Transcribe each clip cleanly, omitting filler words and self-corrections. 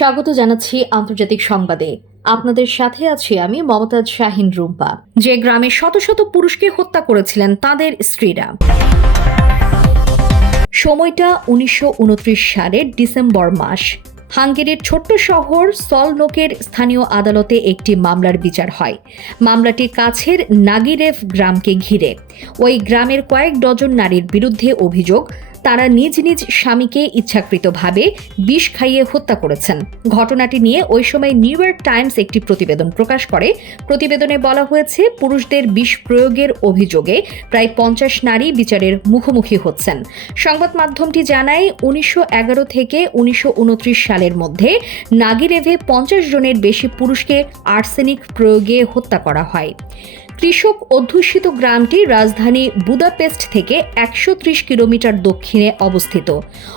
স্বাগত জানাচ্ছি আন্তর্জাতিক সংবাদে। আপনাদের সাথে আছি আমি মমতাজ শাহিন রুম্পা। যে গ্রামে শত শত পুরুষকে হত্যা করেছিলেন তাদের স্ত্রীরা। সময়টা 1929 সালের ডিসেম্বর মাস। হাঙ্গেরির ছোট্ট শহর সলনোকের স্থানীয় আদালতে একটি মামলার বিচার হয়। মামলাটি কাছের নাগিরেভ গ্রামকে ঘিরে। ওই গ্রামের কয়েক ডজন নারীর বিরুদ্ধে অভিযোগ তারা নিজ নিজ স্বামীকে ইচ্ছাকৃতভাবে বিষ খাইয়ে হত্যা করেছেন। ঘটনাটি নিয়ে ওই সময় নিউ ইয়র্ক টাইমস একটি প্রতিবেদন প্রকাশ করে। প্রতিবেদনে বলা হয়েছে, পুরুষদের বিষ প্রয়োগের অভিযোগে প্রায় 50 নারী বিচারের মুখোমুখি হচ্ছেন। সংবাদ মাধ্যমটি জানায়, 1911 থেকে 1929 সালের মধ্যে নাগিরেভে 50 জনের বেশি পুরুষকে আর্সেনিক প্রয়োগে হত্যা করা হয়। কৃষক অধ্যুষিত গ্রামটি রাজধানী বুদাপেস্ট থেকে 130 কিলোমিটার দক্ষিণে অবস্থিত।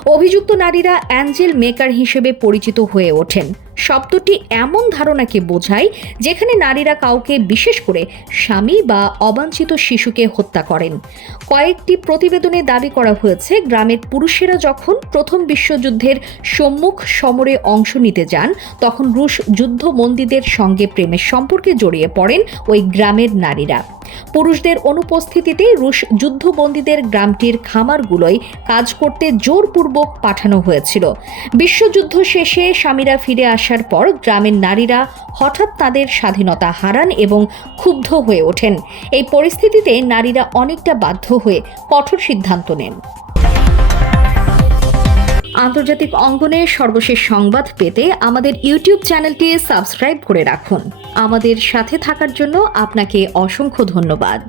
অভিযুক্ত নারীরা অ্যাঞ্জেল মেকার হিসেবে পরিচিত হয়ে ওঠেন। শব্দটি এমন ধারণাকে বোঝায় যেখানে নারীরা কাউকে, বিশেষ করে স্বামী বা অবাঞ্ছিত শিশুকে হত্যা করেন। কয়েকটি প্রতিবেদনে দাবি করা হয়েছে, গ্রামের পুরুষেরা যখন প্রথম বিশ্বযুদ্ধের সম্মুখ সমরে অংশ নিতে যান, তখন রুশ যুদ্ধবন্দীদের সঙ্গে প্রেমের সম্পর্কে জড়িয়ে পড়েন ওই গ্রামের নারীরা। পুরুষদের অনুপস্থিতিতে রুশ যুদ্ধবন্দীদের গ্রামটির খামারগুলোয় কাজ করতে জোরপূর্বক পাঠানো হয়েছিল। বিশ্বযুদ্ধ শেষে স্বামীরা ফিরে আসার পর গ্রামের নারীরা হঠাৎ তাদের স্বাধীনতা হারান এবং ক্ষুব্ধ হয়ে ওঠেন। এই পরিস্থিতিতে নারীরা অনেকটা বাধ্য হয়ে কঠোর সিদ্ধান্ত নেন। আন্তর্জাতিক অঙ্গনে সর্বশেষ সংবাদ পেতে আমাদের ইউটিউব চ্যানেলটি সাবস্ক্রাইব করে রাখুন। আমাদের সাথে থাকার জন্য আপনাকে অসংখ্য ধন্যবাদ।